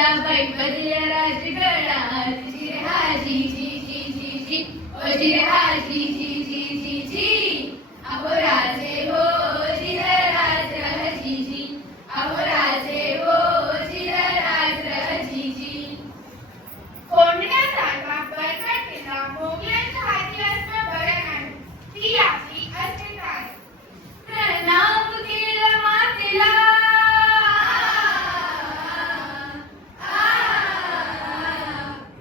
जिजाबाई बदल्या राजगडात जिरहाजी जी जी जी जी ओ जिरहाजी जी जी जी जी अहो राजे हो जिरराज जी जी अहो राजे हो जिरराज जी जी कोंडण्यासारखा बळकट किल्ला मोगलांच्या हाती असणं बरं नाही. ती आपली अस्मिता आहे. प्रणाम केला मातेला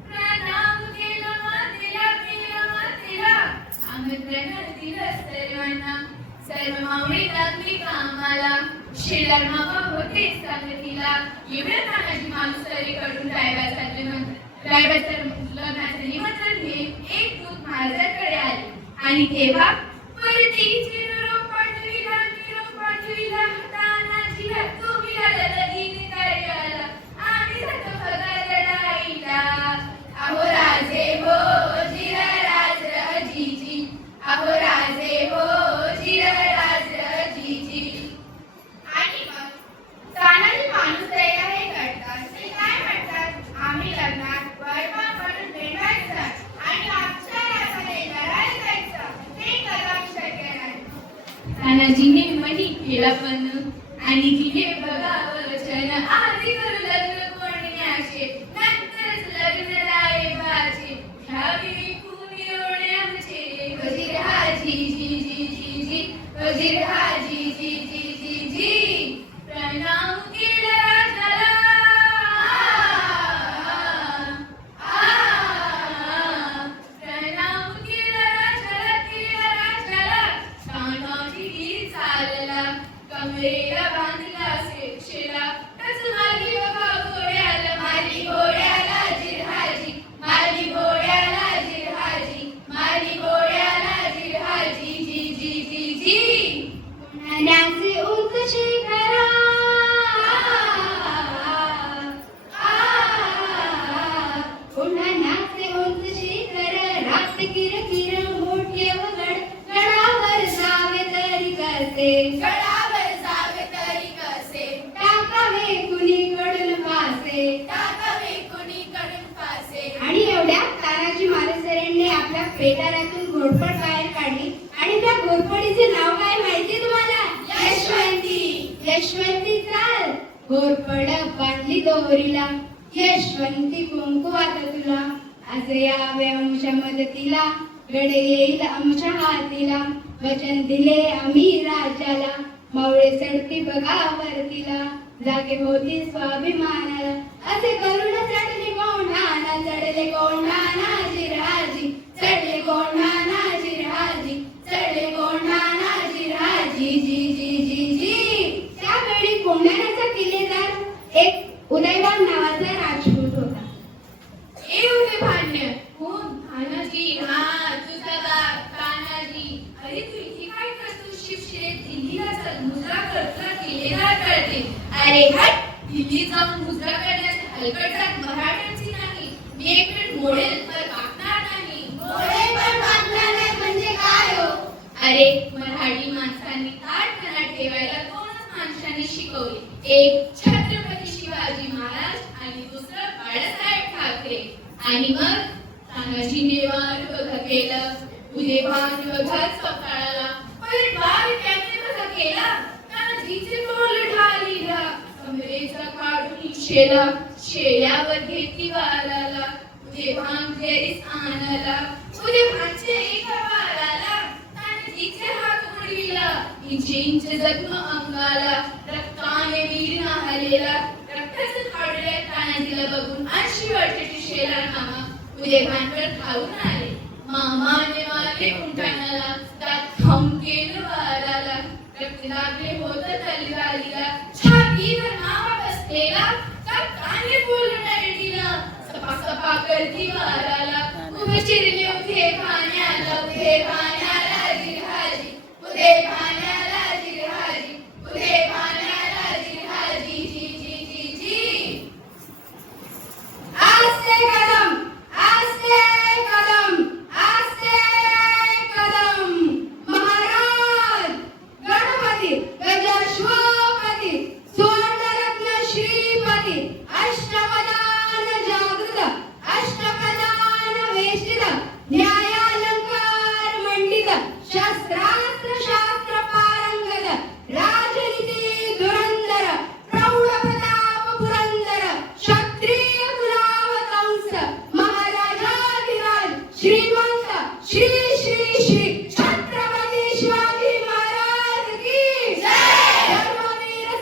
प्रणाम केला मातेला आमंत्रण दिलं सर्वांना सर्व मावळे लागली कामाला शेलार मामा होते सांगतीला एवढ्या तानाजी माणूसरीकडून रायबाचं लग्नाचं निमंत्रण घेऊन एक दूत महाराजांकडे आले आणि तेव्हा परतीचे निरोप पाठविला तानाजीला तुम्ही लगीन कार्याला आम्ही जातो बघा लढाईला अहो राजे हो जिरराज जी जी अहो राजे हो जिरराज जी जी आणि मग तानाजी माणूस द्यायला हे करतात. ते काय म्हणतात, आम्ही लग्नात वरपा म्हणून भेटायचं आणि अक्षराचा लढायला जायचं. ते कदाचित शक्य नाही. तानाजीने मनी केला पण आणि तिथे बघा वचन आधी करू लग्न कोणण्याचे नंतरच लग्न रायबाचे ह्यावेळी कुणी रोण्याचे वजीर हाजी जी जी जी जी वजीर हाजी जी जी जी जी प्रणाम केला राजाला प्रणाम केला राजाला तानाजी चालला कमरेला बांधला शेला टच मारली बघा घोड्याला मारली घोड्याला जिरहाजी मारली घोड्याला जिरहाजी मारली घोड्याला जिरहाजी जी जी जी जी पुण्याचे उंच शिखरा पुण्याचे उंच शिखर रात किर किर मोठे वगड गडावर जावे तरी कसे गडावर जावे तरी कसे टाकावे कुणीकडून पासे टाकावे कुणीकडून पासे. आणि एवढ्यात तानाजी मालुसरेंनी आपल्या पेटाऱ्यातून घोरपड बाहेर काढली आणि त्या घोरपडीचे नाव काय माहिती तुम्हाला? यशवंती चाल घोरपड बांधली दोरीला यशवंती कुंकुवात तुला आज यावे अंश मदतीला गडे येईल अंश हातीला वचन दिले आम्ही राजाला मावळे चढती बघा वरतीला जागे होती स्वाभिमानाला असे करून चढले कोंढाणा जिरहाजी चढले कोंढाणा जिरहाजी चढले कोंढाणा जिरहाजी जी जी जी जी त्यावेळी कोंढाण्याचा किल्लेदार एक उदयवान नावाचा राजपूत होता. एवढे भांड्य कोण? तानाजी. हा तुझा बाप तानाजी. अरे तू इथे काय करतो? शिवशिरेत दिल्लीला चल मुजरा करतो किल्लेदार करते. अरे हट, दिल्ली जाऊन मुजरा करण्याचे हलकट मराठ्यांची नाही. मी एक मिनिट मोडेल तर वागणार नाही. मोडे पण वागणार नाही म्हणजे काय हो? अरे मराठी माणसांनी ताठपणा ठेवायला दोनच माणसांनी शिकवले. एक छत्रपती शिवाजी महाराज आणि दुसरं बाळासाहेब ठाकरे. आणि मग तानाजीने वार बघा केलं उदे भान बघा सकाळाला पण वार त्याने बघा केला तानाजीचे तोल ढालीला कमरेचा काढून शेल्यावर घेतली वाराला उदे भान फेरीस आणाला उदे भानचे एका वाराला तानाजीचे हात उडविला इंच जखम अंगाला रक्ताने वीर नाहलेला रक्ताचं थाडल्या तानाजीला बघून अशी वाटते शेला मामा उदे भानवर धावून आले. मामाने मारले उंटाणाला त्यात थमकेल वाराला रक्त लागले होत तलवारीला छातीवर मामा बसलेला त्यात काने बोलून नरडीला सपा करती वाराला उभे चिरले उभे खाण्याला जिरहाजी उदे भाण्याला जिरहाजी उदे भाण्याला जिरहाजी जी जी जी जी आस्ते कदम महाराज गणपती गजाश्वपती सुवर्णरत्न श्रीपती अष्टपदा श्रीमंत श्री श्री श्री छत्रपती शिवाजी महाराज की जय. धर्मवीर